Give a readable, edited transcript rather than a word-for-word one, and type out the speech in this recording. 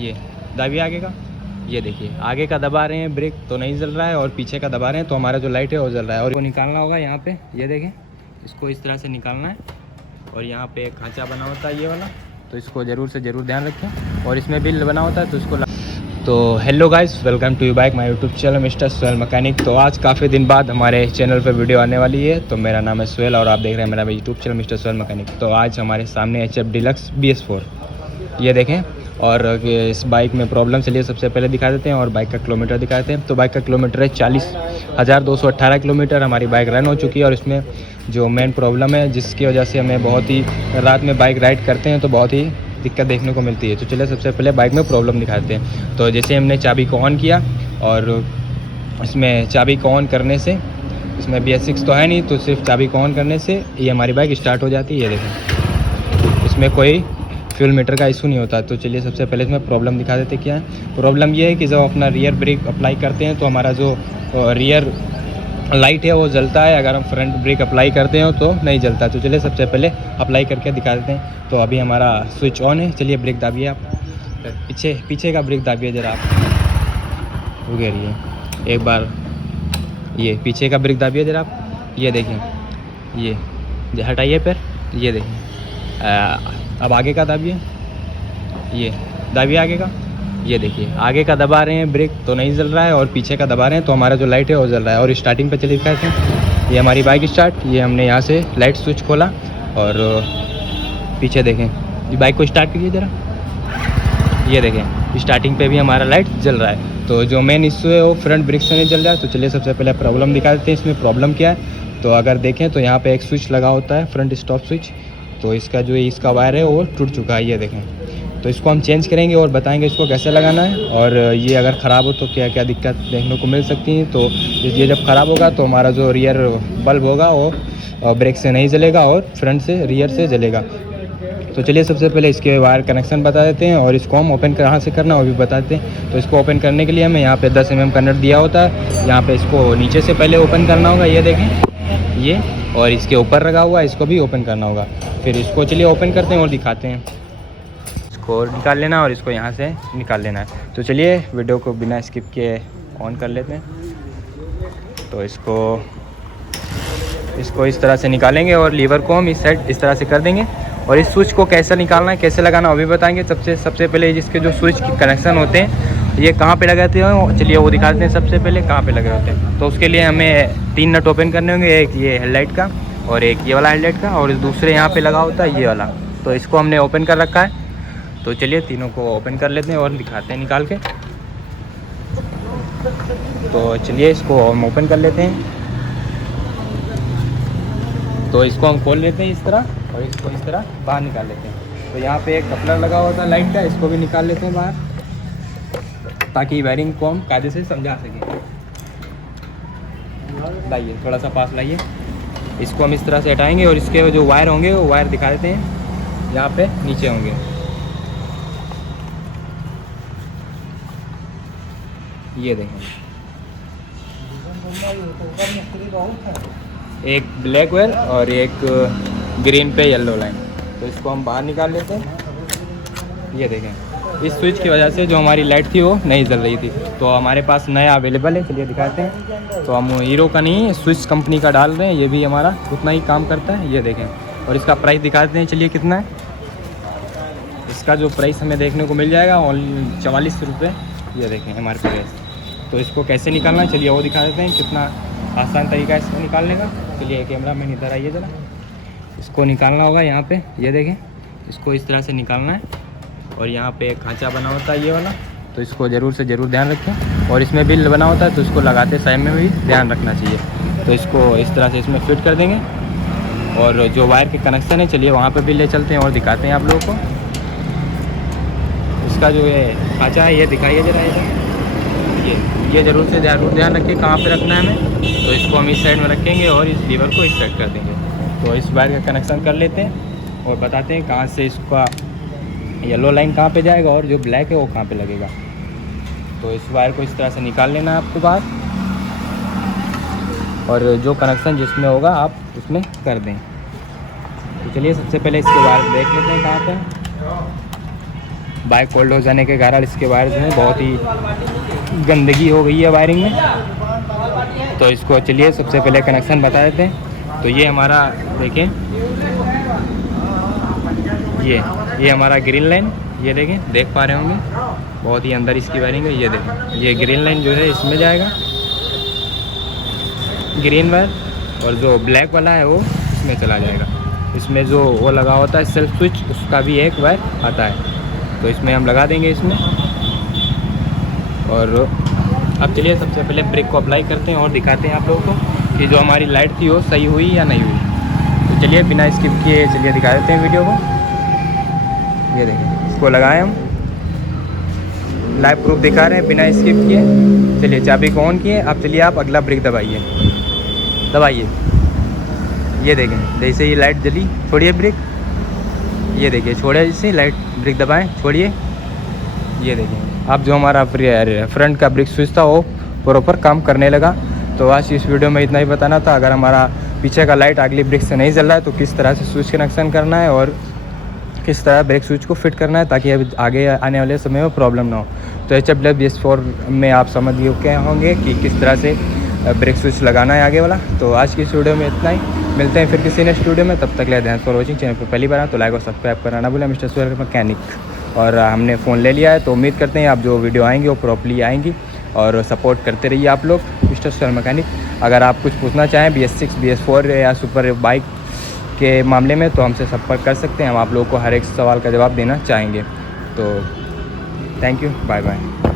ये दाबिए आगे का। ये देखिए आगे का दबा रहे हैं ब्रेक तो नहीं जल रहा है, और पीछे का दबा रहे हैं तो हमारा जो लाइट है वो जल रहा है। और इसको निकालना होगा यहाँ पे, ये देखें, इसको इस तरह से निकालना है। और यहाँ पे एक खांचा बना होता है ये वाला, तो इसको ज़रूर से ज़रूर ध्यान रखें। और इसमें बिल बना होता है तो इसको तो hello guys, welcome to you back my YouTube channel Mister Suhail Mechanic. तो आज काफ़ी दिन बाद हमारे चैनल पे वीडियो आने वाली है। तो मेरा नाम है सुहेल और आप देख रहे हैं मेरा YouTube channel Mister Suhail Mechanic. तो आज हमारे सामने HF डीलक्स BS4 ये देखें। और इस बाइक में प्रॉब्लम चलिए सबसे पहले दिखा देते हैं और बाइक का किलोमीटर दिखा देते हैं। तो बाइक का किलोमीटर है 40,218 किलोमीटर हमारी बाइक रन हो चुकी है। और इसमें जो मेन प्रॉब्लम है जिसकी वजह से हमें बहुत ही रात में बाइक राइड करते हैं तो बहुत ही दिक्कत देखने को मिलती है। तो चलिए सबसे पहले बाइक में प्रॉब्लम दिखाते हैं। तो जैसे हमने चाबी को ऑन किया और इसमें चाबी को ऑन करने से, इसमें BS6 तो है नहीं, तो सिर्फ चाबी को ऑन करने से ये हमारी बाइक स्टार्ट हो जाती है। ये देखें, इसमें कोई फ्यूल मीटर का इशू नहीं होता। तो चलिए सबसे पहले इसमें प्रॉब्लम दिखा देते क्या है। प्रॉब्लम ये है कि जब अपना रियर ब्रेक अप्लाई करते हैं तो हमारा जो रियर लाइट है वो जलता है, अगर हम फ्रंट ब्रेक अप्लाई करते हो तो नहीं जलता। तो चलिए सबसे पहले अप्लाई करके दिखा देते हैं। तो अभी हमारा स्विच ऑन है। चलिए ब्रेक दाबिए आप, पीछे का ब्रेक दाबिए ज़रा आप, रुक रहिए एक बार, ये पीछे का ब्रेक दाबिए ज़रा आप। ये देखें, ये हटाइए पैर, ये देखें। अब आगे का दाबिए, ये दाबिए आगे का। ये देखिए आगे का दबा रहे हैं ब्रेक तो नहीं जल रहा है, और पीछे का दबा रहे हैं तो हमारा जो लाइट है वो जल रहा है। और स्टार्टिंग पे चलिए दिखाते हैं। ये हमारी बाइक स्टार्ट, ये हमने यहाँ से लाइट स्विच खोला और पीछे देखें, ये बाइक को स्टार्ट करिए ज़रा। ये देखें स्टार्टिंग पे भी हमारा लाइट जल रहा है। तो जो मेन इशू है वो फ्रंट ब्रेक से नहीं जल रहा है। तो चलिए सबसे पहले प्रॉब्लम दिखा देते हैं इसमें प्रॉब्लम क्या है। तो अगर देखें तो यहाँ पर एक स्विच लगा होता है, फ्रंट स्टॉप स्विच। तो इसका जो इसका वायर है वो टूट चुका है, ये देखें। तो इसको हम चेंज करेंगे और बताएंगे इसको कैसे लगाना है। और ये अगर ख़राब हो तो क्या क्या दिक्कत देखने को मिल सकती है। तो ये जब ख़राब होगा तो हमारा जो रियर बल्ब होगा वो ब्रेक से नहीं जलेगा और फ्रंट से रियर से जलेगा। तो चलिए सबसे पहले इसके वायर कनेक्शन बता देते हैं और इसको हम ओपन कहाँ से करना है वो भी बता देते हैं। तो इसको ओपन करने के लिए हमें यहाँ पे 10 mm का नट दिया होता है। यहाँ पे इसको नीचे से पहले ओपन करना होगा, ये देखें ये, और इसके ऊपर लगा हुआ है इसको भी ओपन करना होगा। फिर इसको चलिए ओपन करते हैं और दिखाते हैं। इसको निकाल लेना है और इसको यहाँ से निकाल लेना है। तो चलिए वीडियो को बिना स्किप किए ऑन कर लेते हैं। तो इसको इस तरह से निकालेंगे और लीवर को हम इस साइड इस तरह से कर देंगे। और इस स्विच को कैसे निकालना है कैसे लगाना वो भी बताएंगे। सबसे पहले जिसके जो स्विच के कनेक्शन होते हैं ये कहाँ पे लगाते हैं, चलिए वो दिखाते हैं। सबसे पहले कहाँ पे लगे होते हैं, तो उसके लिए हमें 3 नट ओपन करने होंगे, एक ये हेडलाइट का और एक ये वाला हेडलाइट का, और दूसरे यहाँ पे लगा होता है ये वाला। तो इसको हमने ओपन कर रखा है। तो चलिए तीनों को ओपन कर लेते हैं और दिखाते हैं निकाल के। तो चलिए इसको हम ओपन कर लेते हैं। तो इसको हम खोल लेते हैं इस तरह और इसको इस तरह बाहर निकाल लेते हैं। तो यहाँ पे एक कपलर लगा होता है लाइट का, इसको भी निकाल लेते हैं बाहर ताकि वायरिंग को हम कायदे से समझा सकें। लाइए थोड़ा सा पास लाइए, इसको हम इस तरह से हटाएंगे और इसके जो वायर होंगे वो वायर दिखा देते हैं, यहाँ पे नीचे होंगे। ये देखें एक ब्लैक वायर और एक ग्रीन पे येलो लाइन। तो इसको हम बाहर निकाल लेते हैं। ये देखें इस स्विच की वजह से जो हमारी लाइट थी वो नहीं जल रही थी। तो हमारे पास नया अवेलेबल है, चलिए दिखाते हैं। तो हम हीरो का नहीं स्विच कंपनी का डाल रहे हैं, ये भी हमारा उतना ही काम करता है। ये देखें और इसका प्राइस दिखाते हैं, चलिए कितना है इसका जो प्राइस हमें देखने को मिल जाएगा, ओनली 44 रुपये। ये देखें हमारे प्राइस। तो इसको कैसे निकालना है चलिए वो दिखा देते हैं, कितना आसान तरीका है इसको निकालने का। चलिए कैमरा मैन इधर आइए ज़रा, इसको निकालना होगा यहाँ पे, ये देखें इसको इस तरह से निकालना है। और यहाँ पे एक खांचा बना होता है ये वाला, तो इसको ज़रूर से ज़रूर ध्यान रखें। और इसमें बिल बना होता है तो इसको लगाते समय में भी ध्यान रखना चाहिए। तो इसको इस तरह से इसमें फिट कर देंगे। और जो वायर के कनेक्शन है चलिए वहाँ पर भी ले चलते हैं और दिखाते हैं आप लोगों को। इसका जो ये खांचा है ये दिखाइए ज़रा इधर, ये ज़रूर से ध्यान रखिए कहाँ पे रखना है हमें। तो इसको हम इस साइड में रखेंगे और इस लीवर को इस साइड कर देंगे। तो इस वायर का कनेक्शन कर लेते हैं और बताते हैं कहाँ से इसका येलो लाइन कहाँ पे जाएगा और जो ब्लैक है वो कहाँ पे लगेगा। तो इस वायर को इस तरह से निकाल लेना है आपके पास, और जो कनेक्शन जिसमें होगा आप उसमें कर दें। तो चलिए सबसे पहले इसके वायर देख लेते हैं कहाँ पे। बाइक फोल्ड हो जाने के कारण इसके वायर जो है बहुत ही गंदगी हो गई है वायरिंग में। तो इसको चलिए सबसे पहले कनेक्शन बता देते हैं। तो ये हमारा देखें, ये हमारा ग्रीन लाइन, ये देखें, देख पा रहे होंगे बहुत ही अंदर इसकी वायरिंग है। ये देखें, ये ग्रीन लाइन जो है इसमें जाएगा ग्रीन वायर, और जो ब्लैक वाला है वो इसमें चला जाएगा। इसमें जो वो लगा होता है सेल्फ स्विच, उसका भी एक वायर आता है, तो इसमें हम लगा देंगे इसमें। और अब चलिए सबसे पहले ब्रेक को अप्लाई करते हैं और दिखाते हैं आप लोगों को कि जो हमारी लाइट थी वो सही हुई या नहीं हुई। तो चलिए बिना स्किप किए चलिए दिखा देते हैं वीडियो को। ये देखिए, इसको लगाएं हम, लाइव प्रूफ दिखा रहे हैं बिना स्किप किए। चलिए चाबी को ऑन किए। अब चलिए आप अगला ब्रेक दबाइए, ये देखें, जैसे ही लाइट जली, छोड़िए ब्रेक, ये देखिए छोड़े, जैसे लाइट ब्रेक दबाएं, छोड़िए। ये देखें, अब जो हमारा फ्रंट का ब्रेक स्विच था वो प्रॉपर काम करने लगा। तो आज इस वीडियो में इतना ही बताना था। अगर हमारा पीछे का लाइट अगली ब्रेक से नहीं जल रहा है तो किस तरह से स्विच कनेक्शन करना है और किस तरह ब्रेक स्विच को फिट करना है ताकि अब आगे आने वाले समय में प्रॉब्लम ना हो। तो HFBS4 में आप समझ गए होंगे कि किस तरह से ब्रेक स्विच लगाना है आगे वाला। तो आज की इस वीडियो में इतना ही, मिलते हैं फिर किसी नेक्स्ट वीडियो में। तब तक ले थैंक्स फॉर वॉचिंग। चैनल पर पहली बार तो लाइक और सब्सक्राइब करना ना भूलें। Mister Suhail Mechanic. और हमने फ़ोन ले लिया है तो उम्मीद करते हैं आप जो वीडियो आएंगी वो प्रॉपर्ली आएंगी और सपोर्ट करते रहिए आप लोग मिस्टर सुहेल मैकेनिक। अगर आप कुछ पूछना चाहें BS6 BS4 या सुपर बाइक के मामले में तो हमसे संपर्क कर सकते हैं। हम आप लोगों को हर एक सवाल का जवाब देना चाहेंगे। तो थैंक यू, बाय बाय।